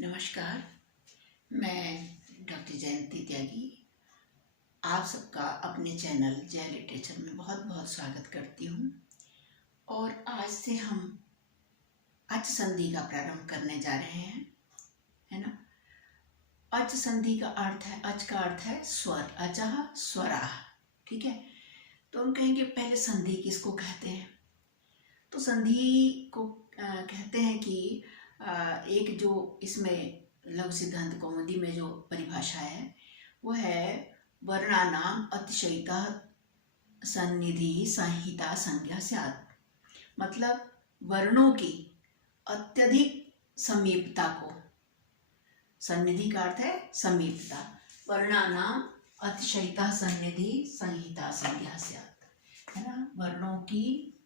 नमस्कार। मैं डॉक्टर जयंती त्यागी आप सबका अपने चैनल जय लिटरेचर में बहुत बहुत स्वागत करती हूँ। और आज से हम अच संधि का प्रारंभ करने जा रहे हैं, है ना। अच संधि का अर्थ है, अच का अर्थ है स्वर, अचः स्वराः, ठीक है। तो हम कहेंगे पहले संधि किसको कहते हैं। तो संधि को कहते हैं कि एक जो इसमें लघु सिद्धांत कौमुदी में जो परिभाषा है वो है वर्णानाम अतिशयिता सन्निधि संहिता संज्ञा स्यात्। मतलब वर्णों की अत्यधिक समीपता को, सन्निधि का अर्थ है समीपता, वर्णानाम अतिशयिता सन्निधि संहिता संज्ञा स्यात्, है ना। वर्णों की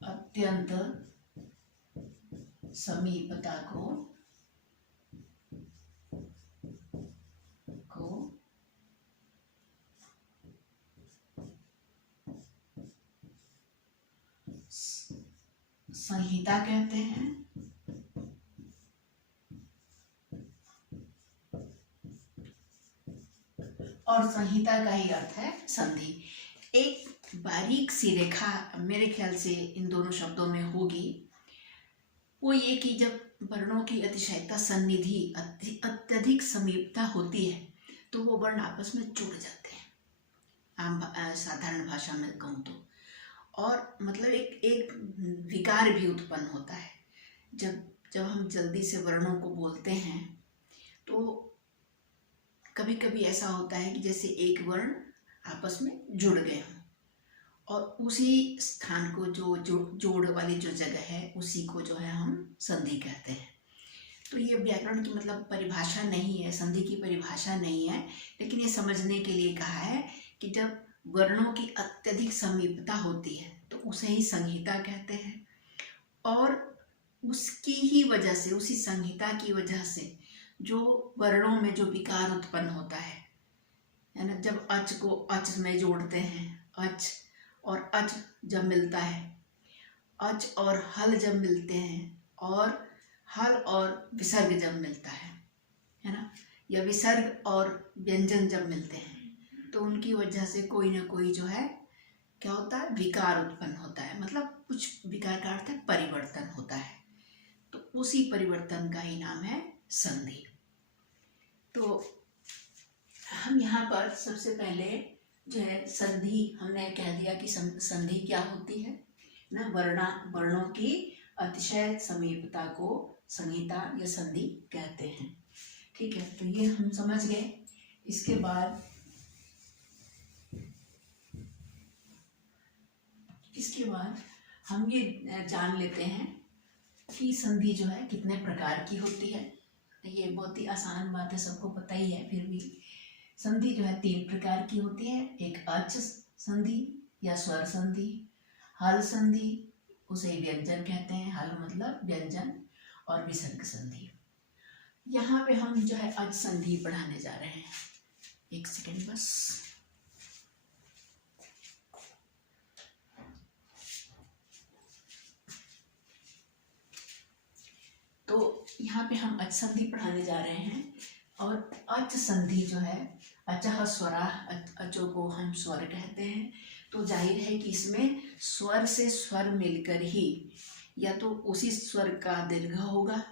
अत्यंत समीपता को संहिता कहते हैं। और संहिता का ही अर्थ है संधि। एक बारीक सी रेखा मेरे ख्याल से इन दोनों शब्दों में होगी, वो ये कि जब वर्णों की अतिशयता सन्निधि अत्यधिक समीपता होती है तो वो वर्ण आपस में जुड़ जाते हैं, आम साधारण भाषा में कहूँ तो। और मतलब एक विकार भी उत्पन्न होता है जब हम जल्दी से वर्णों को बोलते हैं। तो कभी कभी ऐसा होता है कि जैसे एक वर्ण आपस में जुड़ गए हों और उसी स्थान को जो जोड़ वाली जो जगह है उसी को जो है हम संधि कहते हैं। तो ये व्याकरण की मतलब परिभाषा नहीं है, संधि की परिभाषा नहीं है, लेकिन ये समझने के लिए कहा है कि जब वर्णों की अत्यधिक समीपता होती है तो उसे ही संहिता कहते हैं। और उसकी ही वजह से, उसी संहिता की वजह से जो वर्णों में जो विकार उत्पन्न होता है ना। जब अच को अच में जोड़ते हैं, अच और अच जब मिलता है, अच और हल जब मिलते हैं, और हल और विसर्ग जब मिलता है ना, या विसर्ग और व्यंजन जब मिलते हैं तो उनकी वजह से कोई ना कोई जो है क्या होता है, विकार उत्पन्न होता है। मतलब कुछ विकार का अर्थ है परिवर्तन होता है, तो उसी परिवर्तन का ही नाम है संधि। तो हम यहाँ पर सबसे पहले जो है संधि, हमने कह दिया कि संधि क्या होती है ना, वर्णों की अतिशय समीपता को संहिता या संधि कहते हैं, ठीक है। तो ये हम समझ गए। इसके बाद हम ये जान लेते हैं कि संधि जो है कितने प्रकार की होती है। ये बहुत ही आसान बात है, सबको पता ही है, फिर भी संधि जो है 3 प्रकार की होती है। एक अच संधि या स्वर संधि, हल संधि, उसे व्यंजन कहते हैं, हल मतलब व्यंजन, और विसर्ग संधि। यहाँ पे हम जो है अच संधि पढ़ाने जा रहे हैं। एक सेकंड बस। तो यहाँ पे हम अच संधि पढ़ाने जा रहे हैं। और अच संधि जो है, अचः स्वराः, अचों को हम स्वर कहते हैं। तो जाहिर है कि इसमें स्वर से स्वर मिलकर ही या तो उसी स्वर का दीर्घ होगा,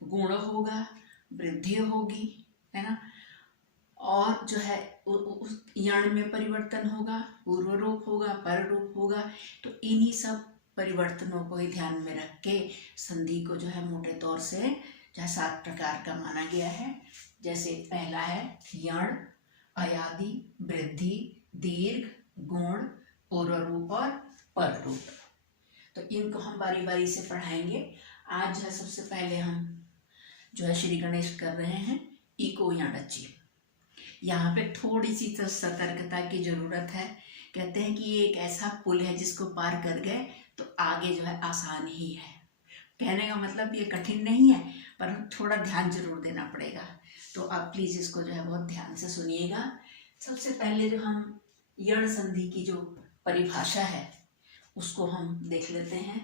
गुण होगा, वृद्धि होगी, है ना, और जो है उस यण में परिवर्तन होगा, पूर्व रूप होगा, पर रूप होगा। तो इन्हीं सब परिवर्तनों को ही ध्यान में रख के संधि को जो है मोटे तौर से जो है 7 प्रकार का माना गया है। जैसे पहला है यण, अयादि, वृद्धि, दीर्घ, गुण, पूर्व रूप और पर रूप। तो इनको हम बारी बारी से पढ़ाएंगे। आज जो है सबसे पहले हम जो है श्री गणेश कर रहे हैं इको याणची। यहाँ पे थोड़ी सी तो सतर्कता की जरूरत है। कहते हैं कि ये एक ऐसा पुल है जिसको पार कर गए तो आगे जो है आसान ही है। कहने का मतलब ये कठिन नहीं है, पर थोड़ा ध्यान जरूर देना पड़ेगा। तो आप प्लीज़ इसको जो है बहुत ध्यान से सुनिएगा। सबसे पहले जो हम यण संधि की जो परिभाषा है उसको हम देख लेते हैं।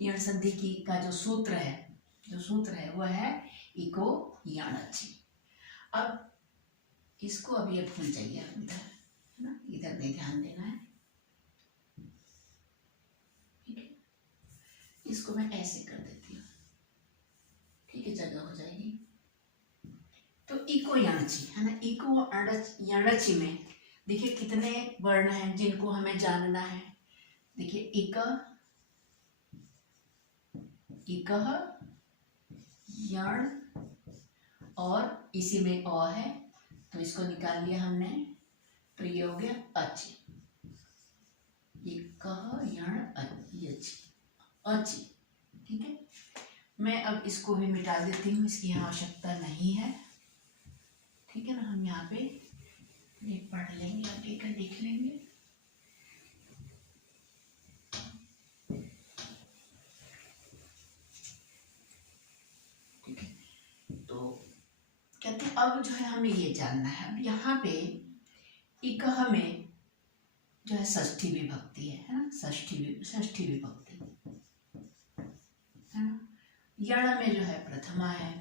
यण संधि की का जो सूत्र है वह है इको याणची। अब इसको अभी भूल जाइए इधर, है ना, इधर नहीं ध्यान देना है, ठीक है। इसको मैं ऐसे कर देती हूँ, ठीक है, जगह हो जाएगी। तो इको याणची है ना, इको याणची में देखिए कितने वर्ण हैं जिनको हमें जानना है। देखिए इक, इकह, यण और इसी में अ है, तो इसको निकाल लिया हमने, तो ये हो गया अच, इकह यण अच, अची, ठीक है। मैं अब इसको भी मिटा देती हूँ, इसकी यहाँ आवश्यकता नहीं है, ठीक है ना। हम यहाँ पे ये पढ़ लेंगे, आगे का देख लेंगे। ठीक है, तो कहते हैं अब जो है हमें ये जानना है, अब यहाँ पे इकह में जो है षष्ठी विभक्ति है ना, षष्ठी विभक्ति है ना। यण में जो है प्रथमा है।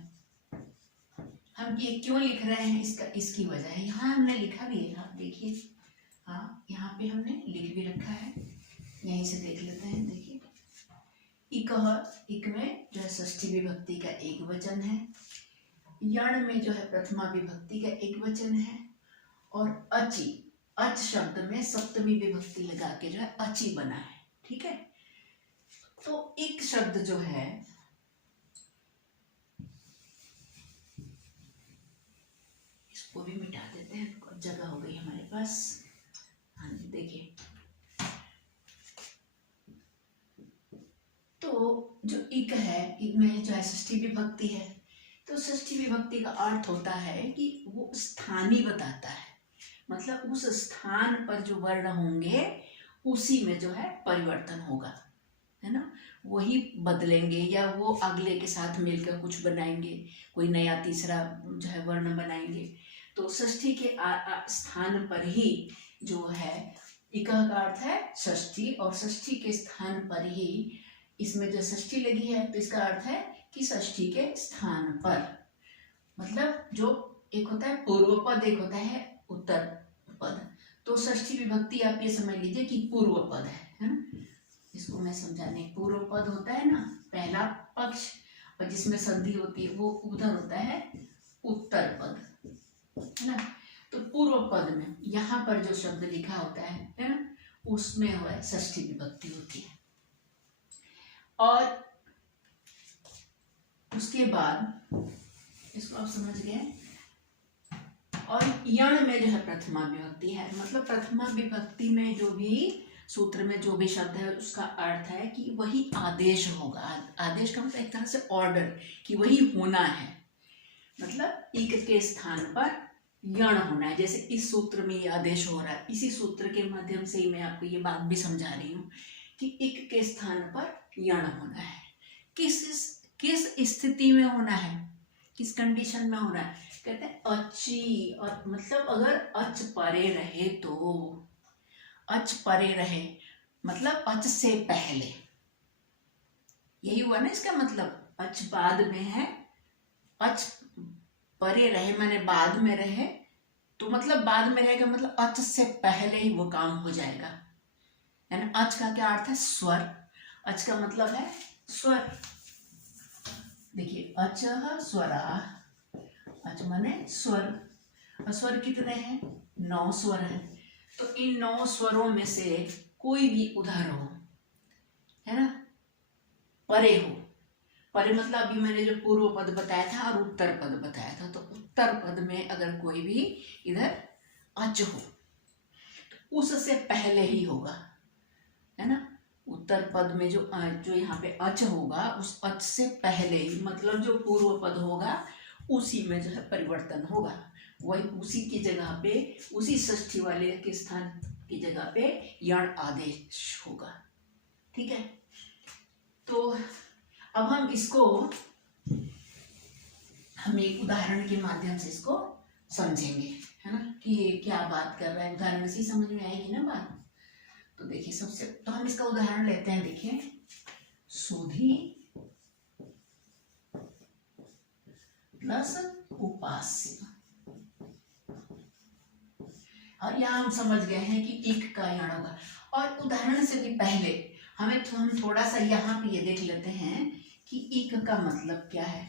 हम ये क्यों लिख रहे हैं, इसकी वजह है, यहाँ हमने लिखा भी है, आप देखिए, हाँ यहाँ पे हमने लिख भी रखा है, यहीं से देख लेते हैं। देखिए इकह, इक में जो है षष्ठी विभक्ति का एक वचन है, यण में जो है प्रथमा विभक्ति का एक वचन है, और अची, अच शब्द में सप्तमी विभक्ति लगा के जो है अची बना है, ठीक है। तो एक शब्द जो है, इसको भी मिटा देते हैं, जगह हो गई हमारे पास। हाँ जी, देखिए, तो जो इक है, इक में जो है षष्ठी विभक्ति है, तो षष्ठी विभक्ति का अर्थ होता है कि वो स्थानीय बताता है, मतलब उस स्थान पर जो वर्ण होंगे उसी में जो है परिवर्तन होगा, है ना, वही बदलेंगे या वो अगले के साथ मिलकर कुछ बनाएंगे, कोई नया तीसरा जो है वर्ण बनाएंगे। तो षष्ठी के स्थान पर ही जो है इकह का अर्थ है षष्ठी, और षष्ठी के स्थान पर ही इसमें जो षष्ठी लगी है, तो इसका अर्थ है कि षष्ठी के स्थान पर, मतलब जो एक होता है पूर्व पद, एक होता है उत्तर पद। तो षष्ठी विभक्ति आप ये समझ लीजिए कि पूर्व पद है ना। इसको मैं समझाने, पूर्व पद होता है ना पहला पक्ष, और जिसमें संधि होती है वो उधर होता है उत्तर पद, है ना। तो पूर्व पद में यहाँ पर जो शब्द लिखा होता है ना, उसमें हुआ है षष्ठी विभक्ति होती है। और उसके बाद इसको आप समझ गए, और यण में जो है प्रथमा विभक्ति है, मतलब प्रथमा विभक्ति में जो भी सूत्र में जो भी शब्द है उसका अर्थ है कि वही आदेश होगा। आदेश का मतलब एक तरह से ऑर्डर, कि वही होना है, मतलब इक के स्थान पर यण होना है। जैसे इस सूत्र में ये आदेश हो रहा है, इसी सूत्र के माध्यम से ही मैं आपको ये बात भी समझा रही हूँ कि इक के स्थान पर यण होना है। किस स्थिति में होना है, किस कंडीशन में होना है, कहते हैं अची, और मतलब अगर अच परे रहे, तो अच परे रहे मतलब अच से पहले, यही हुआ ना इसका मतलब। अच बाद में है, अच परे रहे माने बाद में रहे, तो मतलब बाद में रहेगा, मतलब अच से पहले ही वो काम हो जाएगा, यानी अच का क्या अर्थ है, स्वर। अच का मतलब है स्वर। देखिए अचः स्वरा, अच माने स्वर, और स्वर कितने हैं, 9 स्वर हैं। तो इन 9 स्वरों में से कोई भी उधर हो, है ना, परे हो। परे मतलब अभी मैंने जो पूर्व पद बताया था और उत्तर पद बताया था, तो उत्तर पद में अगर कोई भी इधर अच हो तो उससे पहले ही होगा, है ना। उत्तर पद में जो यहाँ पे अच होगा, उस अच से पहले ही, मतलब जो पूर्व पद होगा उसी में जो है परिवर्तन होगा, वही उसी की जगह पे, उसी षष्ठी वाले के स्थान की जगह पे यण आदेश होगा, ठीक है। तो अब हम इसको, हम एक उदाहरण के माध्यम से इसको समझेंगे, है ना, कि ये क्या बात कर रहा है, उदाहरण से समझ में आएगी ना बात। तो देखिए तो हम इसका उदाहरण लेते हैं। देखिए सुधी प्लस उपास्य। और यहाँ हम समझ गए हैं कि इक का यण होगा। और उदाहरण से भी पहले हम थोड़ा सा यहाँ पे ये देख लेते हैं कि इक का मतलब क्या है।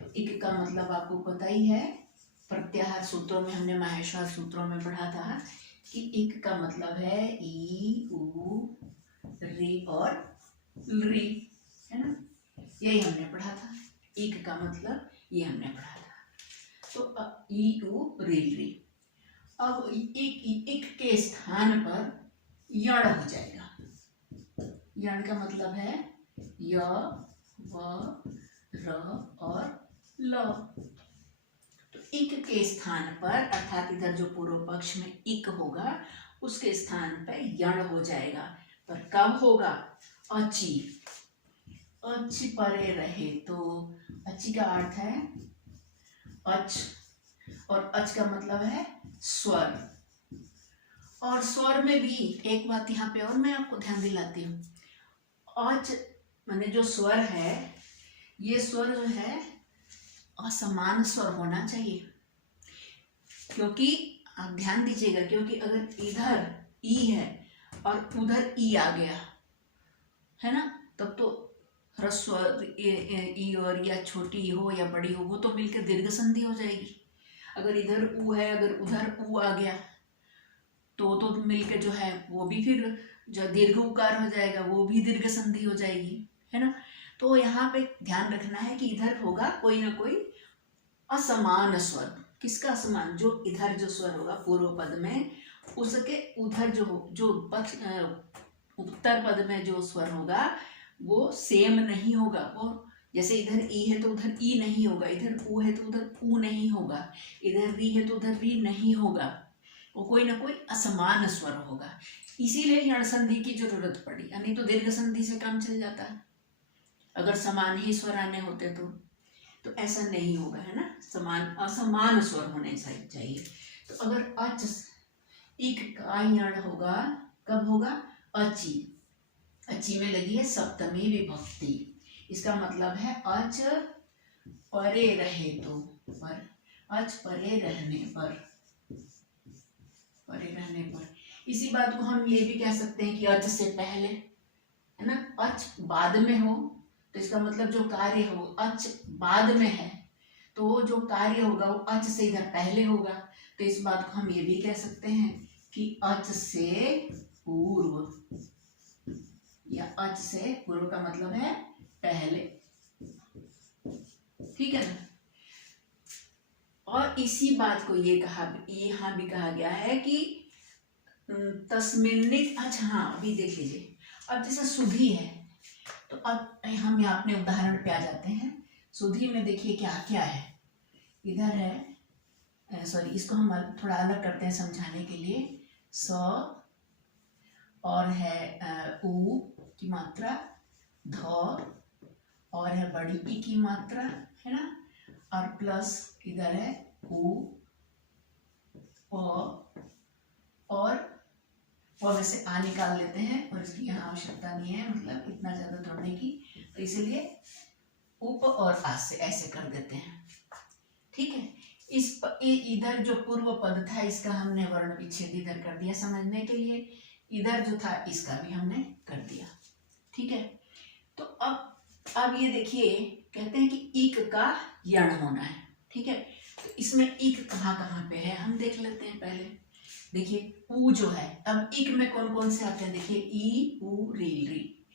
तो इक का मतलब आपको पता ही है, प्रत्याहार सूत्रों में हमने माहेश्वर सूत्रों में पढ़ा था कि इक का मतलब है ई उ री और री, है ना, यही हमने पढ़ा था। इक का मतलब ये हमने पढ़ा था। तो ई उ री री, अब इक के स्थान पर यण हो जाएगा। यण का मतलब है य व र और ल। तो इक के स्थान पर, अर्थात इधर जो पूर्व पक्ष में इक होगा उसके स्थान पर यण हो जाएगा। पर कब होगा? अची, अच परे रहे तो। अची का अर्थ है अच, और अच का मतलब है स्वर। और स्वर में भी एक बात यहाँ पे और मैं आपको ध्यान दिलाती हूँ, अच माने जो स्वर है, ये स्वर जो है असमान स्वर होना चाहिए। क्योंकि आप ध्यान दीजिएगा, क्योंकि अगर इधर ई है और उधर ई आ गया है ना, तब तो ह्रस्व ई और या छोटी ई हो या बड़ी हो, वो तो मिलकर दीर्घ संधि हो जाएगी। अगर इधर ऊ है, अगर उधर ऊ आ गया तो मिलकर जो है वो भी फिर जो दीर्घ उकार हो जाएगा, वो भी दीर्घ संधि हो जाएगी, है ना। तो यहाँ पे ध्यान रखना है कि इधर होगा कोई ना कोई असमान स्वर। किसका असमान? जो इधर जो स्वर होगा पूर्व पद में, उसके उधर जो पक्ष उत्तर पद में जो स्वर होगा वो सेम नहीं होगा। वो जैसे इधर ई है तो उधर ई नहीं होगा, इधर ऊ है तो उधर ऊ नहीं होगा, इधर री है तो उधर री नहीं होगा, वो कोई ना कोई असमान स्वर होगा। इसीलिए यण संधि की जरूरत पड़ी, यानी तो दीर्घ संधि से काम चल जाता है अगर समान ही स्वर आने होते तो ऐसा नहीं होगा, है ना। असमान स्वर होने चाहिए। तो अगर अच इक का यण होगा, कब होगा? अची, अची में लगी है सप्तमी विभक्ति। इसका मतलब है अच परे रहे तो, पर अच परे रहने पर, परे रहने पर। इसी बात को हम ये भी कह सकते हैं कि अच से पहले, है ना। अच बाद में हो तो इसका मतलब जो कार्य हो, अच बाद में है तो जो कार्य होगा वो अच से इधर पहले होगा। तो इस बात को हम ये भी कह सकते हैं कि अच से पूर्व, या अच से पूर्व का मतलब है पहले, ठीक है ना। और इसी बात को यहाँ भी कहा गया है कि तस्मिन्निक। अच्छा हाँ, अभी देख लीजिए, अब जैसे सुधी है तो अब हम यहाँ अपने उदाहरण पे आ जाते हैं। सुधी में देखिए क्या क्या है। इधर है, सॉरी, इसको हम थोड़ा अलग करते हैं समझाने के लिए। स और है ऊ की मात्रा, ध और है बड़ी ई की मात्रा, है ना, और प्लस इधर है ऊ, और में से आ निकाल लेते हैं, और इसकी यहाँ आवश्यकता नहीं है, मतलब इतना ज्यादा जोड़ने की, तो इसीलिए उप और आ से ऐसे कर देते हैं, ठीक है। इधर जो पूर्व पद था इसका हमने वर्ण विच्छेद इधर कर दिया समझने के लिए, इधर जो था इसका भी हमने कर दिया, ठीक है। तो अब ये देखिए, कहते हैं कि इक का यण होना है, ठीक है। तो इसमें इक कहाँ कहाँ पे है हम देख लेते हैं पहले। देखिए ऊ जो है, अब इक में कौन कौन से आते हैं, देखिए ई उ री री।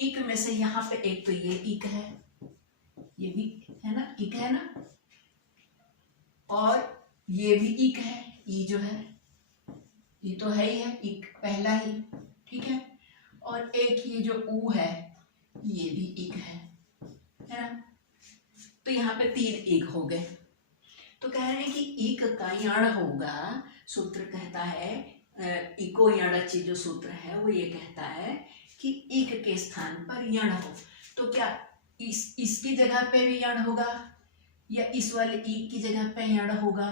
इक में से यहाँ पे एक तो ये इक है, ये भी है ना, इक है ना, और ये भी इक है, ई जो है ये तो है ही है, इक पहला ही, ठीक है। और एक ये जो ऊ है ये भी इक है ना। तो यहाँ पे 3 इक हो गए। तो कह रहे हैं कि इक का यण होगा। सूत्र कहता है, इको यणचि जो सूत्र है वो ये कहता है कि इक के स्थान पर यण हो। तो क्या इसकी जगह पे भी यण होगा, या इस वाले इक की जगह पे यण होगा,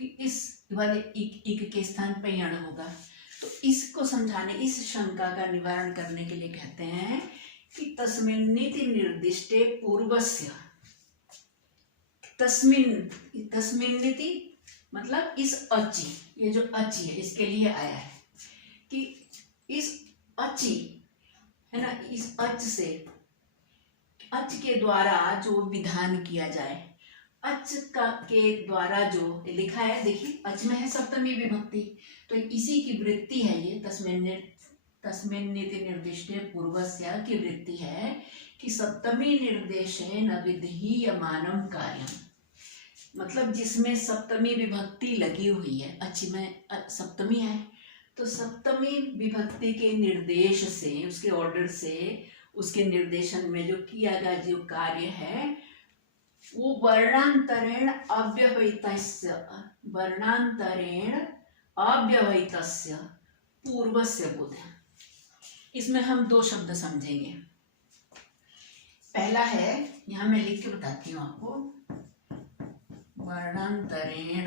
कि इस वाले इक के स्थान पे यण होगा। तो इसको समझाने, इस शंका का निवारण करने के लिए कहते हैं कि तस्मिन्निति निर्दिष्टे पूर्वस्य, तस्मिन्निति मतलब इस अचि, ये जो अचि है इसके लिए आया है कि इस अचि है ना, इस अच से, अच के द्वारा जो विधान किया जाए, अच का के द्वारा जो लिखा है, देखिए अच में है सप्तमी विभक्ति, तो इसी की वृत्ति है ये तस्मिन्निति निर्दिष्टे पूर्वस्य की वृत्ति है कि सप्तमी निर्देशेन विधीयमानं कार्यम, मतलब जिसमें सप्तमी विभक्ति लगी हुई है, अच्छी में सप्तमी है, तो सप्तमी विभक्ति के निर्देश से, उसके ऑर्डर से, उसके निर्देशन में जो किया गया जो कार्य है वो वर्णांतरेण अव्यवहितस्य पूर्वस्य बोधः। इसमें हम दो शब्द समझेंगे। पहला है, यहां मैं लिख के बताती हूँ आपको, वर्णांतरेण,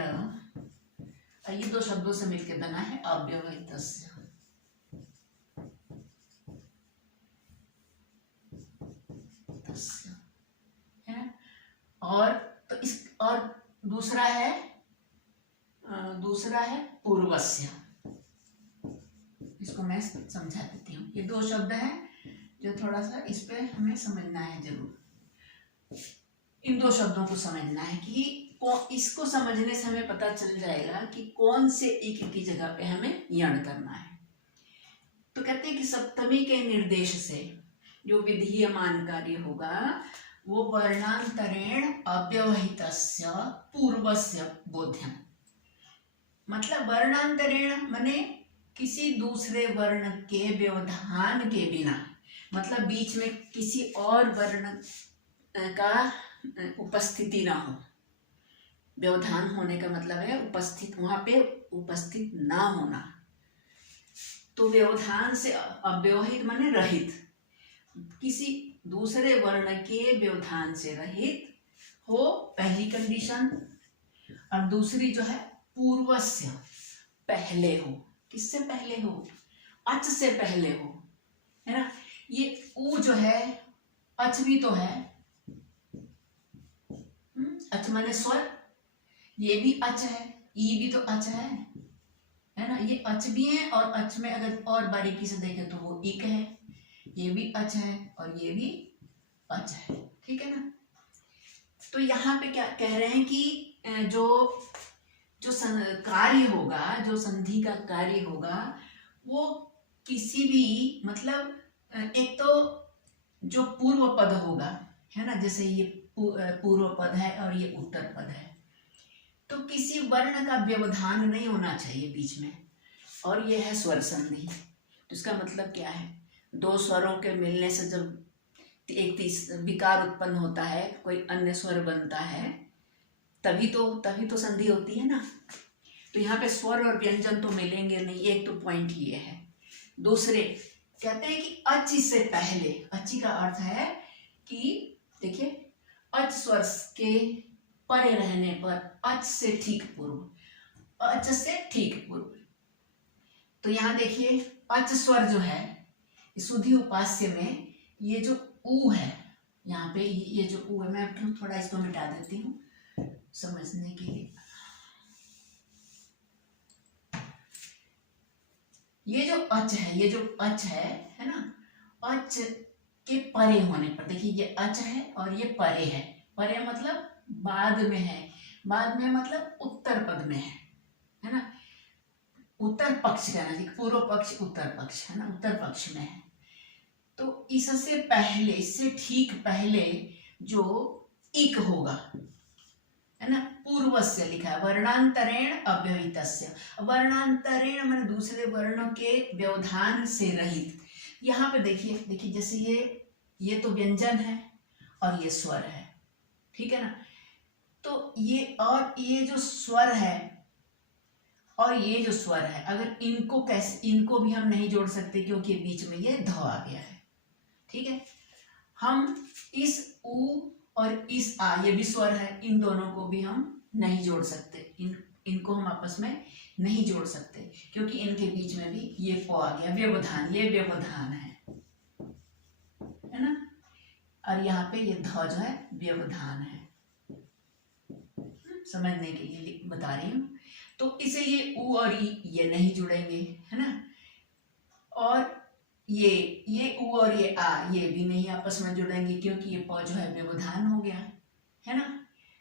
ये दो शब्दों से मिलकर बना है अव्यवहितस्य, है, और तो इस, और दूसरा है पूर्वस्य। इसको मैं समझा देती हूँ। ये दो शब्द हैं जो थोड़ा सा इस पे हमें समझना है जरूर। इन दो शब्दों को समझना है कि इसको समझने से हमें पता चल जाएगा कि कौन से एक की जगह पे हमें यण करना है। तो कहते हैं कि सप्तमी के निर्देश से जो विधीयमान कार्य होगा वो वर्णांतरेण अव्यवहितस्य पूर्वस्य बोध्यम, मतलब वर्णांतरेण माने किसी दूसरे वर्ण के व्यवधान के बिना, मतलब बीच में किसी और वर्ण का उपस्थिति ना हो। व्यवधान होने का मतलब है उपस्थित, वहां पे उपस्थित ना होना। तो व्यवधान से अव्यवहित माने रहित, किसी दूसरे वर्ण के व्यवधान से रहित हो, पहली कंडीशन। और दूसरी जो है पूर्वस्य, पहले हो। किससे पहले हो? अच से पहले हो, है ना। ये उ जो है अच भी तो है, अच माने स्वर, ये भी अच है, ई भी तो अच है ना। ये अच भी है और अच में अगर और बारीकी से देखें तो वो इक है, ये भी अच है और ये भी अच है, ठीक है ना। तो यहाँ पे क्या कह रहे हैं कि जो कार्य होगा, जो संधि का कार्य होगा, वो किसी भी, मतलब एक तो जो पूर्व पद होगा, है ना, जैसे ये पूर्व पद है और ये उत्तर पद है, तो किसी वर्ण का व्यवधान नहीं होना चाहिए बीच में। और ये है स्वर संधि। तो इसका मतलब क्या है? दो स्वरों के मिलने से जब एक विकार उत्पन्न होता है, कोई अन्य स्वर बनता है, तभी तो संधि होती है ना। तो यहाँ पे स्वर और व्यंजन तो मिलेंगे नहीं, एक तो पॉइंट ये है। दूसरे कहते हैं कि अचि से पहले, अचि का अर्थ है कि देखिए अच स्वर के परे रहने पर, अच से ठीक पूर्व, अच से ठीक पूर्व। तो यहाँ देखिए अच स्वर जो है शुद्धि उपास्य में, ये जो ऊ है यहाँ पे, ये जो ऊ है, मैं थोड़ा इसको मिटा देती हूँ समझने के लिए। ये जो अच है ना, अच के परे होने पर, देखिए ये अच है और ये परे है। परे मतलब बाद में है, बाद में मतलब उत्तर पद में है ना। उत्तर पक्ष कहना चाहिए, पूर्व पक्ष उत्तर पक्ष, है ना, उत्तर पक्ष में है। तो इससे पहले, इससे ठीक पहले जो इक होगा, है ना, पूर्वस्य लिखा है, वर्णांतरेण अव्यवहितस्य। वर्णांतरेण माने दूसरे वर्णों के व्यवधान से रहित। यहाँ पे देखिए जैसे ये तो व्यंजन है और ये स्वर है, ठीक है ना। तो ये और ये जो स्वर है और ये जो स्वर है, अगर इनको भी हम नहीं जोड़ सकते क्योंकि बीच में ये ध आ गया है, ठीक है। हम इस उ और इस आ, ये भी स्वर है, इन दोनों को भी हम नहीं जोड़ सकते, इनको हम आपस में नहीं जोड़ सकते क्योंकि इनके बीच में भी ये प आ गया, व्यवधान, ये व्यवधान है और यहाँ पे ये ध जो है व्यवधान है, समझने के लिए बता रही हूँ। तो इसीलिए उ और ई ये नहीं जुड़ेंगे, है ना। और ये उ और ये आ ये भी नहीं आपस में जुड़ेंगे क्योंकि ये प जो है व्यवधान हो गया, है ना।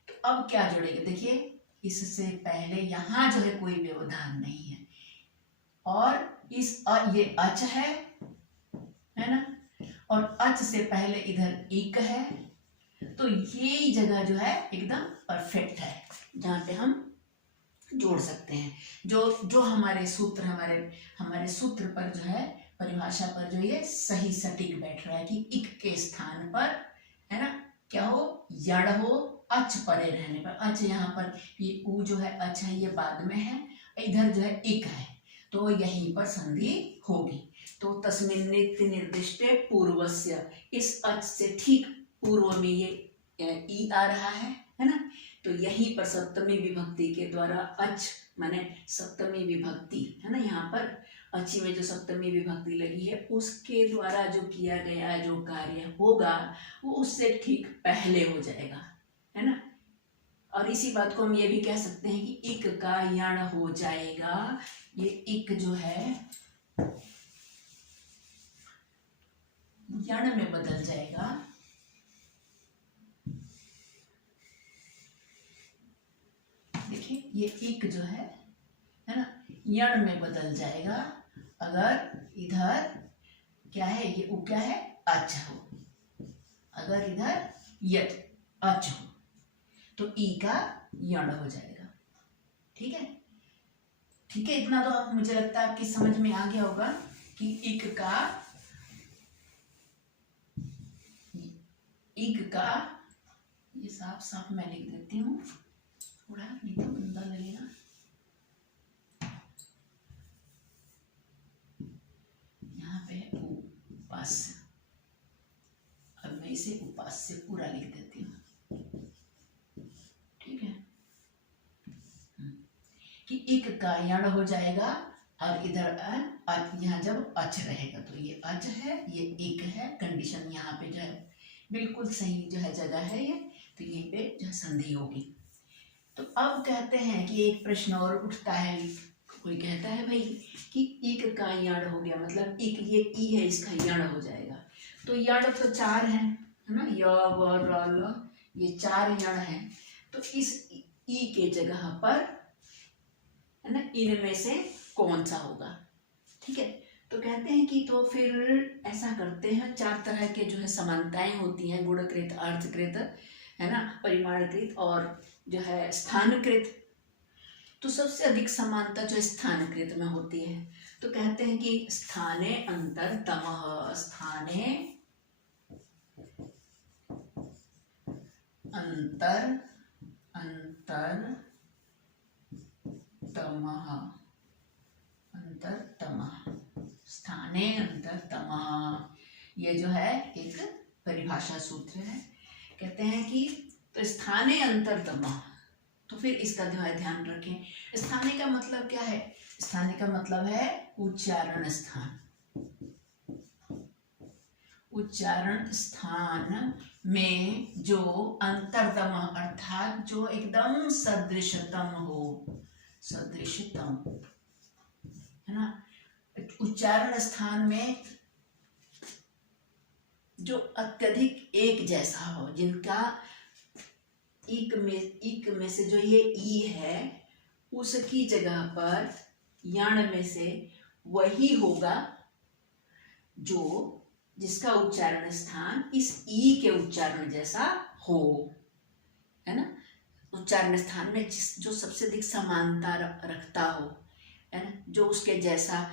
तो अब क्या जुड़ेगा, देखिए इससे पहले यहाँ जो है कोई व्यवधान नहीं है और इस ये अच है ना, और अच से पहले इधर इक है, तो ये जगह जो है एकदम परफेक्ट है जहाँ पे हम जोड़ सकते हैं। जो हमारे सूत्र हमारे सूत्र पर जो है, परिभाषा पर जो ये सही सटीक बैठ रहा है कि इक के स्थान पर, है ना, क्या हो, यड़ हो, अच परे रहने पर। अच यहाँ पर ये उ जो है अच है, ये बाद में है, इधर जो है इक है, तो यहीं पर संधि होगी। तो तस्मिन् नित्य निर्दिष्टे पूर्वस्य, इस अच से ठीक पूर्व में ये ई आ रहा है ना। तो यहीं पर सप्तमी विभक्ति के द्वारा अच माने सप्तमी विभक्ति, है ना, यहाँ पर अच्छी में जो सप्तमी विभक्ति लगी है उसके द्वारा जो किया गया जो कार्य होगा वो उससे ठीक पहले हो जाएगा, है ना। और इसी बात को हम ये भी कह सकते हैं कि इक का यण हो जाएगा। ये इक जो है यण में बदल जाएगा, देखिए ये इक जो है ना, यण में बदल जाएगा अगर इधर क्या है, ये उ क्या है, अच हो। अगर इधर यत अच हो तो ई का यण हो जाएगा। ठीक है, ठीक है, इतना तो अब मुझे लगता है आपकी समझ में आ गया होगा कि इक का ये साफ साफ मैं लिख देती हूँ थोड़ा, नहीं तो गंदा लगेगा। यहाँ पे है उपास्य, अब मैं इसे उपास्य पूरा लिख देती हूँ। ठीक है, कि इक का यण हो जाएगा और इधर यहाँ जब अच रहेगा तो ये अच है, ये इक है, कंडीशन यहाँ पे जो है बिल्कुल सही जो है जगह है ये, तो यहीं पे जो है संधि होगी। तो अब कहते हैं कि एक प्रश्न और उठता है, कोई कहता है भाई कि इक का यण हो गया, मतलब इक ये ई है इसका यण हो जाएगा। तो यण तो चार है ना, य व र ल, ये चार यण है। तो इस ई के जगह पर, है ना, इनमें से कौन सा होगा। ठीक है, तो कहते हैं कि तो फिर ऐसा करते हैं, चार तरह के जो है समानताएं होती हैं, गुणकृत, अर्थकृत, है ना, परिमाणकृत और जो है स्थानकृत। तो सबसे अधिक समानता जो स्थानकृत में होती है। तो कहते हैं कि स्थाने अंतरतमः, स्थाने अंतरतमः, स्थाने अंतरतमः, ये जो है एक परिभाषा सूत्र है। कहते हैं कि तो स्थाने अंतरतमः, तो फिर इसका जो है ध्यान रखें। स्थाने का मतलब क्या है, स्थाने का मतलब है उच्चारण स्थान। उच्चारण स्थान में जो अंतरतम अर्थात जो एकदम सदृशतम हो, सदृशतम, है ना, उच्चारण स्थान में जो अत्यधिक एक जैसा हो, जिनका इक में से जो ये ई है उसकी जगह पर यण में से वही होगा जो जिसका उच्चारण स्थान इस ई के उच्चारण जैसा हो, है ना। उच्चारण स्थान में जो सबसे अधिक समानता रखता हो, है ना, जो उसके जैसा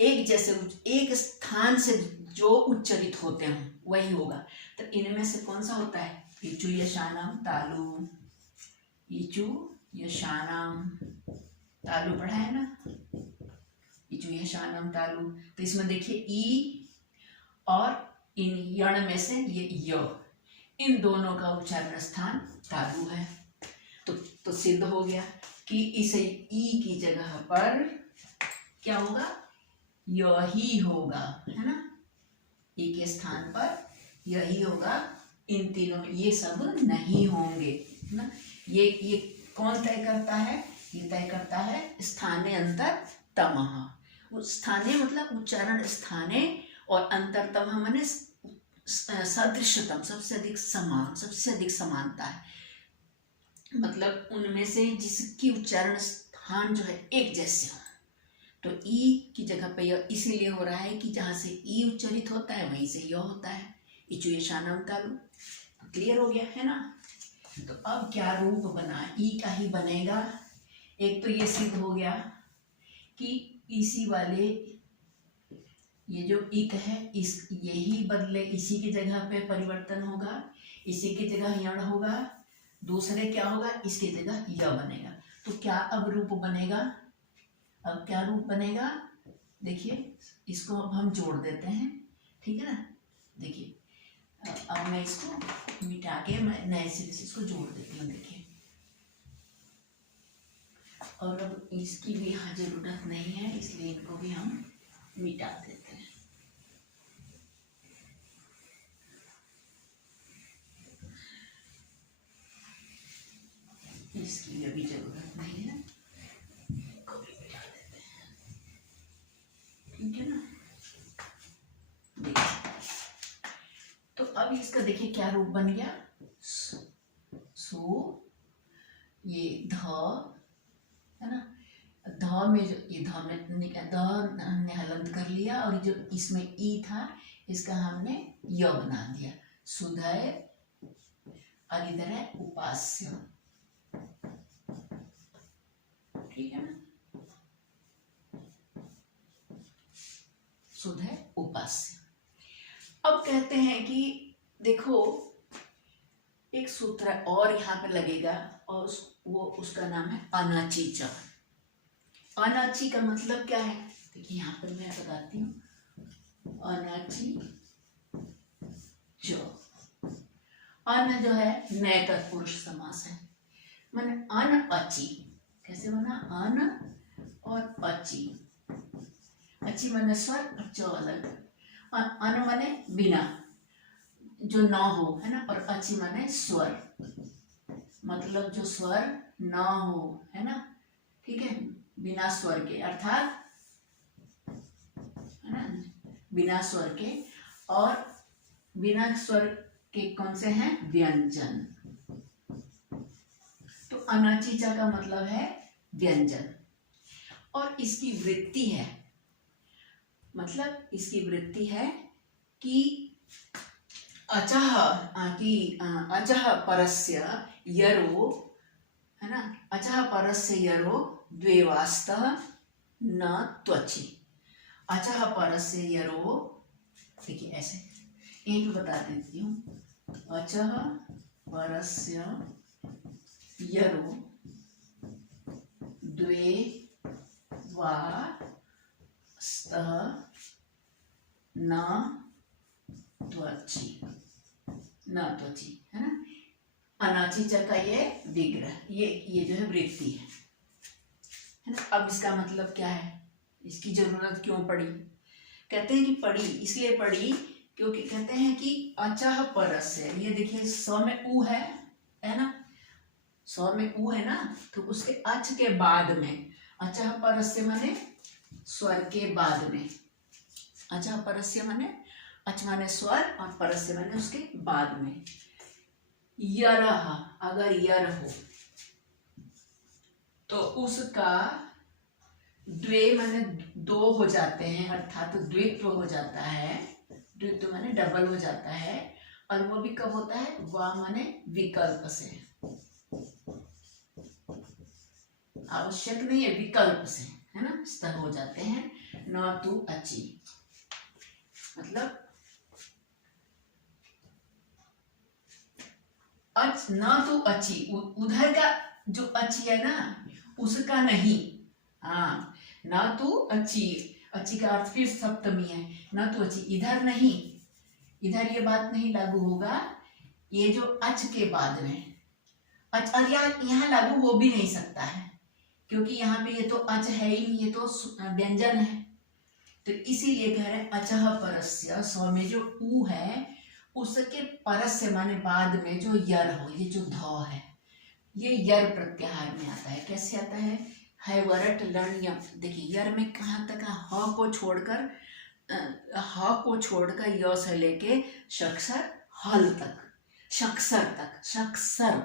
एक जैसे एक स्थान से जो उच्चरित होते हों वही होगा। तो इनमें से कौन सा होता है, इचु यशानाम तालु, इचु यशानाम तालु पढ़ा है ना, इचु यशानाम तालु। तो इसमें देखिए ई और इन यण में से ये य, इन दोनों का उच्चारण स्थान तालु है। तो सिद्ध हो गया कि इसे ई की जगह पर क्या होगा, य ही होगा, है ना। ई के स्थान पर यही होगा, इन तीनों ये सब नहीं होंगे ना। ये कौन तय करता है? ये तय करता है स्थाने अंतर तमः। स्थाने मतलब उच्चारण स्थाने, और अंतरतम माने सदृशतम, सबसे अधिक समान, सबसे अधिक समानता है, मतलब उनमें से जिसकी उच्चारण स्थान जो है एक जैसे हो। तो ई की जगह पे यह इसीलिए हो रहा है कि जहां से ई उच्चारित होता है वहीं से य होता है, इचुएशानम कालू। क्लियर हो गया है ना। तो अब क्या रूप बना? ई का ही बनेगा। एक तो ये सिद्ध हो गया कि इसी वाले ये जो इक है इस यही बदले, इसी की जगह पे परिवर्तन होगा, इसी की जगह यण होगा, दूसरे क्या होगा, इसकी जगह य बनेगा। तो क्या अब रूप बनेगा? अब क्या रूप बनेगा? देखिए, इसको अब हम जोड़ देते हैं, ठीक है ना। देखिए, अब मैं इसको मिटा के मैं नए सिरे से इसको जोड़ देती हूँ। देखिए, और अब इसकी भी यहाँ जरूरत नहीं है, इसलिए इनको भी हम मिटा देते हैं। इसकी अभी जरूरत नहीं है, को भी मिटा देते हैं, ठीक है ना। देखिए, तो अब इसका देखिए क्या रूप बन गया। सो ये ध है ना, ध में जो ये ध में द हमने हलंत कर लिया, और जो इसमें ई था इसका हमने य बना दिया, सुधय, और इधर है उपास्य, ठीक है ना, सुधय उपास्य। अब कहते हैं कि देखो एक सूत्र और यहाँ पे लगेगा, और वो उसका नाम है अनाची च। अनाची का मतलब क्या है? देखिए यहाँ पर मैं बताती हूँ। अनाची च, अन जो है नए तत्पुरुष समास है, माने अन अची। कैसे बना? अन और अची। अची माने स्वर और च अलग। अन माने बिना, जो न हो, है ना, और अची माने स्वर, मतलब जो स्वर न हो, है ना, ठीक है, बिना स्वर के, अर्थात है ना, बिना स्वर के। और बिना स्वर के कौन से हैं? व्यंजन। तो अनाचिचा का मतलब है व्यंजन, और इसकी वृत्ति है, मतलब इसकी वृत्ति है कि अचः परस्य यरो, है ना, अचः परस्य यरो द्वेवास्तः न त्वचि। अचः परस्य यरो, देखिए ऐसे यहीं पे बता देती हूँ। अचः परस्य यरो द्वे वा स्तः न त्वचि, न त्वचि, है ना। अनाचिचा का ये विग्रह, ये जो है वृत्ति है ना। अब इसका मतलब क्या है? इसकी जरूरत क्यों पड़ी? कहते हैं कि पड़ी इसलिए पड़ी क्योंकि कहते हैं कि अचः परस्य, ये देखिए स में उ है ना, स में उ है ना, तो उसके अच के बाद में, अचः परस्य माने स्वर के बाद में, अचः परस्य माने अच माने स्वर और परस्य माने उसके बाद में। यरह, अगर यर हो तो उसका द्वे माने दो हो जाते हैं, अर्थात द्वित्व हो जाता है। द्वित्व माने डबल हो जाता है, और वो भी कब होता है? वा माने विकल्प से, आवश्यक नहीं है, विकल्प से, है ना, स्तर हो जाते हैं। न तू अची, मतलब अच, न तू अची, उधर का जो अची है ना उसका नहीं। हाँ, न तू अची, अची का अर्थ फिर सप्तमी है, न तू अची, इधर नहीं, इधर ये बात नहीं लागू होगा। ये जो अच के बाद में अच, और यहाँ लागू हो भी नहीं सकता है, क्योंकि यहाँ पे ये तो अच है ही नहीं, ये तो व्यंजन है। तो इसीलिए कह रहे हैं अचः परस्य, स्व में जो उ है उसके परस से माने बाद में जो यर हो, ये जो ध है ये यर प्रत्याहार में आता है। कैसे आता है वरट लण यम। देखिए यर में कहाँ तक है, ह को छोड़कर य से लेके शक्सर हल तक, शक्सर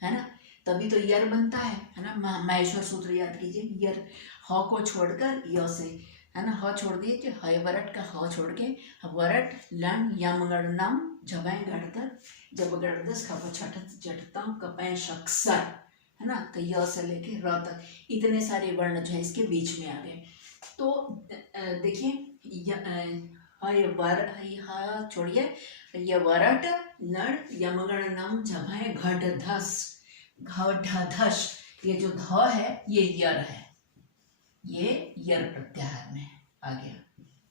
है ना, तभी तो यर बनता है ना। माहेश्वर सूत्र याद कीजिए, यर ह को छोड़कर य से, है ना, ह छोड़ दीजिए, है वरट का ह छोड़ के वरट लण यम गणनम जबै गढ़कर जब गढ़दस खप छठत जटतम कपै शक्सर, है ना। तो य से लेके र तक इतने सारे वर्ण जो है इसके बीच में आ गए। तो देखिए छोड़िए, ये वरट लड़ यमगण नम जभय घट धस, ये जो ध है ये यर है, ये यर प्रत्याहार में आ गया,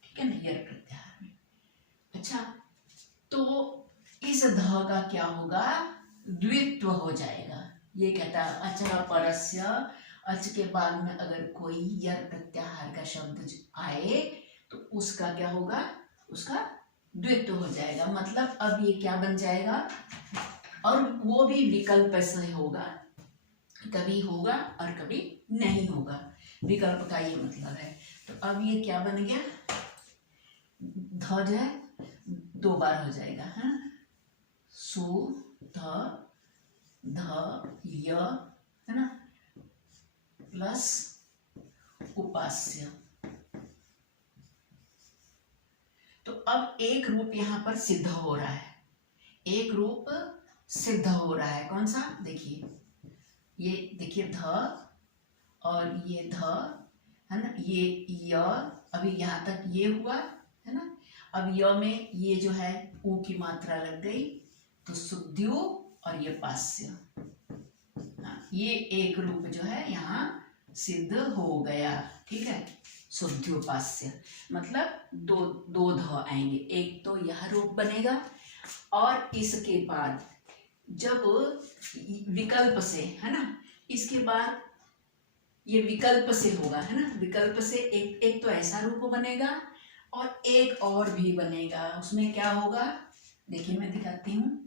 ठीक है ना, यर प्रत्याहार में। अच्छा, तो इस ध का क्या होगा, द्वित्व हो जाएगा। ये कहता है अच परस्य, अच के बाद में अगर कोई यर प्रत्याहार का शब्द आए तो उसका क्या होगा, उसका द्वित्व हो जाएगा। मतलब अब ये क्या बन जाएगा, और वो भी विकल्प से होगा, कभी होगा और कभी नहीं होगा, विकल्प का ये मतलब है। तो अब ये क्या बन गया, ध जो है दो बार हो जाएगा, है ना, सु ध य, है ना, प्लस उपास्य। तो अब एक रूप यहां पर सिद्ध हो रहा है, एक रूप सिद्ध हो रहा है। कौन सा, देखिए ये देखिए ध और ये ध, है ना, ये य, अभी यहाँ तक ये हुआ, है ना। अब य में ये जो है ऊ की मात्रा लग गई, तो सुद्यु और ये पास्य, ये एक रूप जो है यहाँ सिद्ध हो गया, ठीक है, शुद्ध्योपास्य। मतलब दो ध आएंगे, एक तो यह रूप बनेगा और इसके बाद जब विकल्प से, है ना, इसके बाद ये विकल्प से होगा, है ना, विकल्प से एक तो ऐसा रूप बनेगा और एक और भी बनेगा। उसमें क्या होगा, देखिए मैं दिखाती हूँ,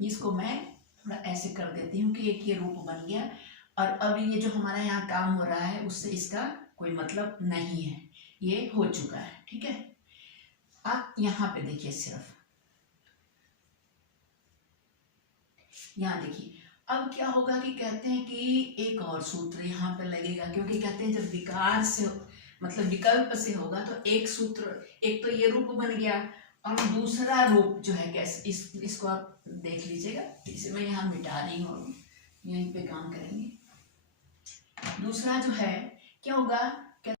इसको मैं थोड़ा ऐसे कर देती हूँ कि एक ये रूप बन गया, और अब ये जो हमारा यहाँ काम हो रहा है उससे इसका कोई मतलब नहीं है, ये हो चुका है, ठीक है। आप यहाँ पे देखिए, सिर्फ यहाँ देखिए, अब क्या होगा कि कहते हैं कि एक और सूत्र यहाँ पे लगेगा, क्योंकि कहते हैं जब विकार से मतलब विकल्प से होगा तो एक सूत्र, एक तो ये रूप बन गया और दूसरा रूप जो है कैसे, इसको आप देख लीजिएगा, इसे मैं यहाँ मिटा रही हूँ, यहीं पे काम करेंगे। दूसरा जो है क्या होगा,